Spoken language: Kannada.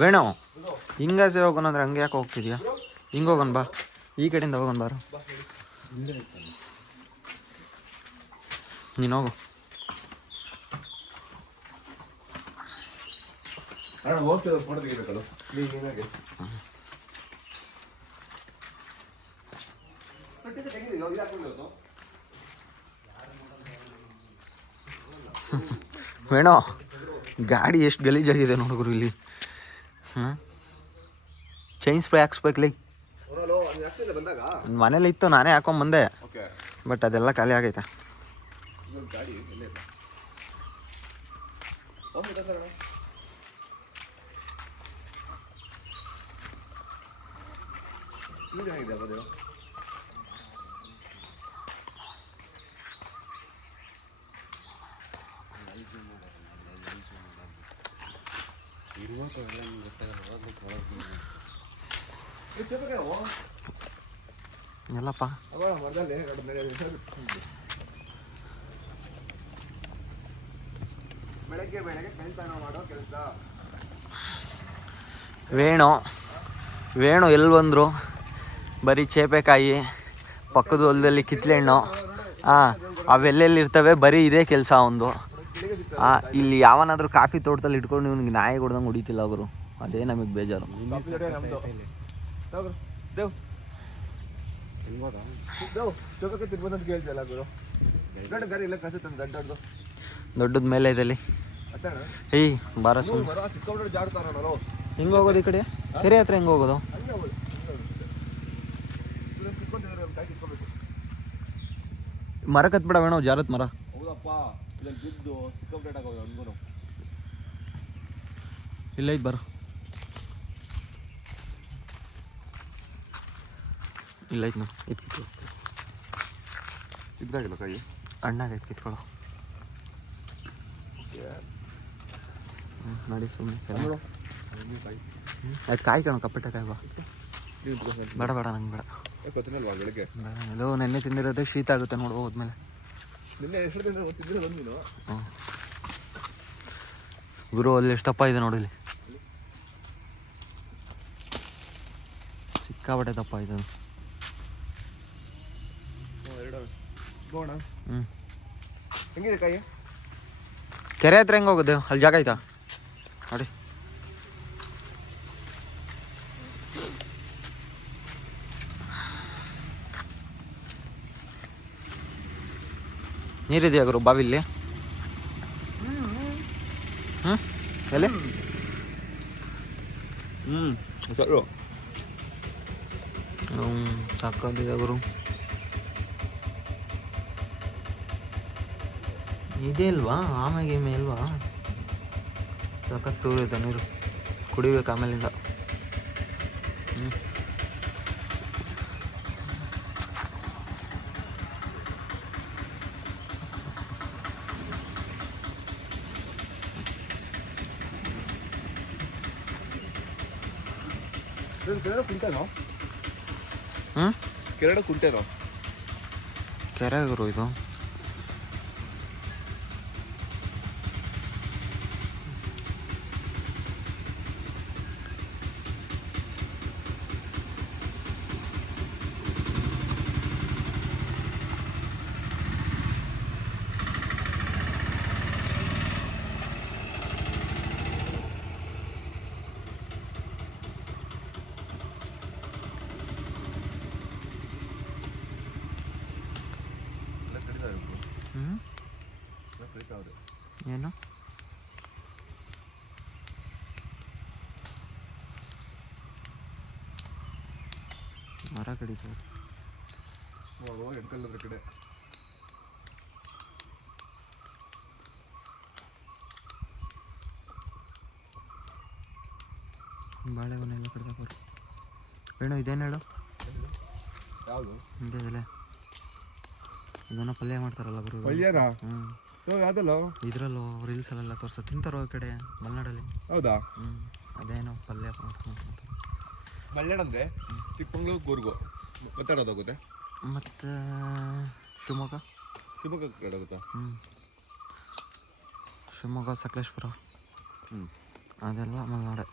ವೇಣು ಹಿಂಗಾಸೆ ಹೋಗೋಣ ಅಂದ್ರೆ ಹಂಗೆ ಯಾಕೆ ಹೋಗ್ತಿದ್ಯಾ? ಹಿಂಗೆ ಹೋಗೋಣ ಬಾ, ಈ ಕಡೆಯಿಂದ ಹೋಗೋಣ ಬಾರು. ನೀನು ಹೋಗು. ವೇಣು ಗಾಡಿ ಎಷ್ಟು ಗಲೀಜಾಗಿದೆ ನೋಡಿದ್ರು ಇಲ್ಲಿ. ಹಾಂ, ಚೈನ್ ಸ್ಪ್ರೇ ಹಾಕ್ಸ್ಬೇಕಲ್ಲಿ. ಮನೇಲಿ ಇತ್ತು, ನಾನೇ ಹಾಕೊಂಬಂದೆ, ಬಟ್ ಅದೆಲ್ಲ ಖಾಲಿ ಆಗೈತೆ. ಎಲ್ಲಪ್ಪ ಬೆಳಗ್ಗೆ ಕೆಲಸ ಮಾಡೋ ಕೆಲಸ. ವೇಣು ಎಲ್ಲಿ ಬಂದರು? ಬರೀ ಚೇಪೆಕಾಯಿ, ಪಕ್ಕದ ಹೊಲದಲ್ಲಿ ಕಿತ್ಲೆಹಣ್ಣು, ಅವೆಲ್ಲೆಲ್ಲಿರ್ತವೆ, ಬರೀ ಇದೇ ಕೆಲಸ ಒಂದು. ಇಲ್ಲಿ ಯಾವನಾದರೂ ಕಾಫಿ ತೋಟದಲ್ಲಿ ಇಟ್ಕೊಂಡು ಇವ್ನಿಗೆ ನಾಯಿ ಹೊಡ್ದಂಗೆ ಹೊಡಿತಿಲ್ಲ ಅವರು, ಅದೇ ನಮಗೆ ಬೇಜಾರು. ದೊಡ್ಡದ ಮೇಲೆ ಇದೆಲ್ಲಿ. ಏಯ್ ಬಾರ ಹಿಂಗೆ ಹೋಗೋದು, ಈ ಕಡೆ ಕೆರೆ ಹತ್ರ ಹೆಂಗೆ ಹೋಗೋದು? ಮರ ಕತ್ಬಿಡ ವೇಣು, ಜಾರತ್ ಮರ. ಇಲ್ಲ ಐತ್ ಬರೋ, ಇಲ್ಲ ಐತ್ ನೋಡಿ, ಇದು ಕಿತ್ಕೊ. ಚಿಕ್ಕದಾಗಿಲ್ಲ ಕೈ, ಅಣ್ಣಾಗೈತೆ, ಕಿತ್ಕೊಳ್ಳೋ. ನೋಡಿ ಸುಮ್ಮನೆ ಆಯ್ತು. ಕಾಯಿ ಕಣ, ಕಪ್ಪಟ್ಟೆ ಕಾಯಿ. ಬಾ ಬೇಡ ನಂಗೆ ಬೇಡ. ಬೆಳಗ್ಗೆ ಎಲ್ಲೋ ನೆನ್ನೆ ತಿಂದಿರೋದೇ ಶೀತ ಆಗುತ್ತೆ ನೋಡು ಹೋದ್ಮೇಲೆ. ಗುರು ಅಲ್ಲಿ ಎಷ್ಟಪ್ಪ ಇದೆ ನೋಡಿಲಿ, ಸಿಕ್ಕಾಬಟ್ಟೆ ದಪ್ಪ ಇದೆ. ಹೆಂಗಿದೆ ಕಾಯಿ? ಕೆರೆ ಹತ್ರ ಹೆಂಗೆ ಹೋಗೋದು? ಅಲ್ಲಿ ಜಾಗ ಆಯ್ತಾ ನೋಡಿ. ನೀರಿದೆಯಾ ಗುರು ಬಾವಿಲಿ? ಎಲ್ಲಿ? ಸಾಕಾಗಿದೆ ಗುರು. ಇದೇ ಇಲ್ವಾ ಆಮೆಗೆ ಇಲ್ವಾ? ಸಖತ್ ಟೂರ್ ಇದೆ, ನೀರು ಕುಡಿಬೇಕು ಆಮೇಲಿಂದ. ಕೆರೆ ಕುಂಟೆನೋ? ಕೆರೆ ಗುರು ಇದು. ಏನು ಮರ ಕಡಿತಾರೆ ಎಡ್ಕಲ್ಲದ್ರ ಕಡೆ. ಬಾಳೆಗೊನೆಲ್ಲ ಕಡ್ದಕ್ಕೆ ವೇಣು ಇದೇನು ಹೇಳು? ಯಾವುದು ಹಿಂದೆ ಎಲೆ ಇದನ್ನು ಪಲ್ಯ ಮಾಡ್ತಾರಲ್ಲ ಗುರು. ಪಲ್ಯನಾ? ಯಾವ್ದಲ್ಲ ಇದ್ರಲ್ಲೂ ರೀಲ್ಸಲ್ಲೆಲ್ಲ ತೋರಿಸ ತಿಂತಾರೋ ಈ ಕಡೆ ಮಲೆನಾಡಲ್ಲಿ. ಹೌದಾ? ಅದೇನೋ ಪಲ್ಯ ಮಾಡ್ಕೊಂಡು. ಮಲೆನಾಡು ಅಂದರೆ ಚಿಕ್ಕಮಂಗ್ಳೂರು, ಕೂರ್ಗು ಮಾತಾಡೋದಾಗುತ್ತೆ. ಮತ್ತು ಶಿವಮೊಗ್ಗ ಕಡೆ ಆಗುತ್ತಾ? ಶಿವಮೊಗ್ಗ, ಸಕಲೇಶ್ಪುರ ಅದೆಲ್ಲ ಮಲೆನಾಡೆ.